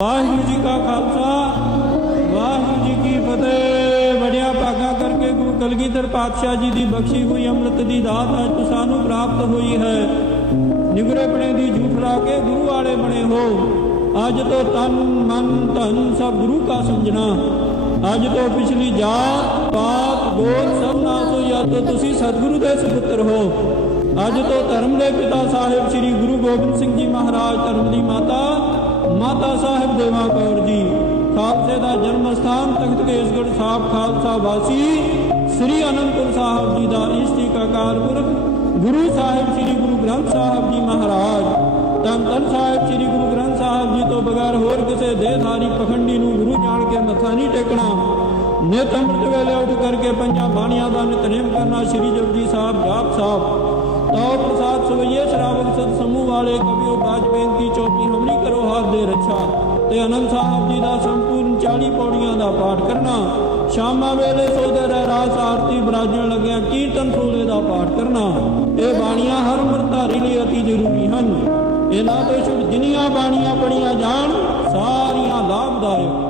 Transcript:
ਵਾਹਿਗੁਰੂ ਜੀ ਕਾ ਖਾਲਸਾ, ਵਾਹਿਗੁਰੂ ਜੀ ਕੀ ਫਤਿਹ। ਬੜਿਆ ਭਾਗਾ ਕਰਕੇ ਗੁਰੂ ਕਲਗੀਧਰ ਪਾਤਸ਼ਾਹ ਜੀ ਦੀ ਬਖਸ਼ੀ ਹੋਈ ਅੰਮ੍ਰਿਤ ਦੀ ਦਾਤ ਅੱਜ ਸਾਨੂੰ ਪ੍ਰਾਪਤ ਹੋਈ ਹੈ। ਨਿਗਰੇ ਬਣੇ ਦੀ ਝੂਠ ਲਾ ਕੇ ਗੁਰੂ ਵਾਲੇ ਬਣੇ ਹੋ। ਅੱਜ ਤੋਂ ਤਨ, ਮਨ, ਧਨ ਸਭ ਗੁਰੂ ਕਾ ਸਮਝਣਾ। ਅੱਜ ਤੋਂ ਪਿਛਲੀ ਜਾਤ, ਪਾਤ, ਗੋਤ ਸਭ ਨਾਸ ਹੋ, ਤੁਸੀਂ ਸਤਿਗੁਰੂ ਦੇ ਸੁਪੁੱਤਰ ਹੋ। ਅੱਜ ਤੋਂ ਧਰਮ ਦੇ ਪਿਤਾ ਸਾਹਿਬ ਸ੍ਰੀ ਗੁਰੂ ਗੋਬਿੰਦ ਸਿੰਘ ਜੀ ਮਹਾਰਾਜ, ਧਰਮ ਦੀ ਮਾਤਾ ਸਾਹਿਬ ਦੇਵਾ ਕੌਰ ਜੀ, ਖਾਲਸੇ ਦਾ ਜਨਮ ਸਥਾਨ ਤਖਤ ਕੇਸਗੜ੍ਹ ਸਾਹਿਬ ਖਾਲਸਾ ਵਾਸੀ ਸ੍ਰੀ ਅਨੰਦਪੁਰ ਸਾਹਿਬ ਜੀ ਦਾ ਇਸ਼ਤੀ ਕਾਕਾਰ ਗੁਰੂ ਸਾਹਿਬ ਸ੍ਰੀ ਗੁਰੂ ਗ੍ਰੰਥ ਸਾਹਿਬ ਜੀ ਮਹਾਰਾਜ। ਧੰਨ ਧੰਨ ਸਾਹਿਬ ਸ੍ਰੀ ਗੁਰੂ ਗ੍ਰੰਥ ਸਾਹਿਬ ਜੀ ਤੋਂ ਬਗੈਰ ਹੋਰ ਕਿਸੇ ਦੇਹਧਾਰੀ ਪਖੰਡੀ ਨੂੰ ਗੁਰੂ ਜਾਣ ਕੇ ਮੱਥਾ ਨਹੀਂ ਟੇਕਣਾ। ਨਿਤ ਅੰਮ੍ਰਿਤ ਵੇਲੇ ਉੱਠ ਕਰਕੇ ਪੰਜਾਂ ਬਾਣੀਆਂ ਦਾ ਨਿਤਨੇਮ ਕਰਨਾ ਸ੍ਰੀ ਜਪਜੀ ਸਾਹਿਬ ਜਾਪ ਸਾਹਿਬ। ਤਉ ਪ੍ਰਸਾਦ ਸਵਈਏ ਸ਼ਰਾਵਕ ਸਤ ਸਮੂਹ ਵਾਲੇ ਕਬਿਓ ਬਾਜ ਬੇਨਤੀ ਚੋਪੀ ਹਮਰੀ ਕਰੋ ਦੇ ਰੱਛਾ ਤੇ ਅਨੰਦ ਸਾਹਿਬ ਜੀ ਦਾ ਸੰਪੂਰਨ 40 ਪੌੜੀਆਂ ਦਾ ਪਾਠ ਕਰਨਾ। ਸ਼ਾਮਾਂ ਵੇਲੇ ਸੋਦੇ ਰਹਿ ਰਾਸ ਆਰਤੀ ਬਰਾਜਣ ਲੱਗਿਆ, ਕੀਰਤਨ ਸੋਦੇ ਦਾ ਪਾਠ ਕਰਨਾ। ਇਹ ਬਾਣੀਆਂ ਹਰ ਮਰਧਾਰੀ ਲਈ ਅਤੀ ਜ਼ਰੂਰੀ ਹਨ। ਇਹਨਾਂ ਤੋਂ ਸ਼ੁਭ ਜਿਨੀਆਂ ਬਾਣੀਆਂ ਪੜੀਆਂ ਜਾਣ, ਸਾਰੀਆਂ ਲਾਭਦਾਇਕ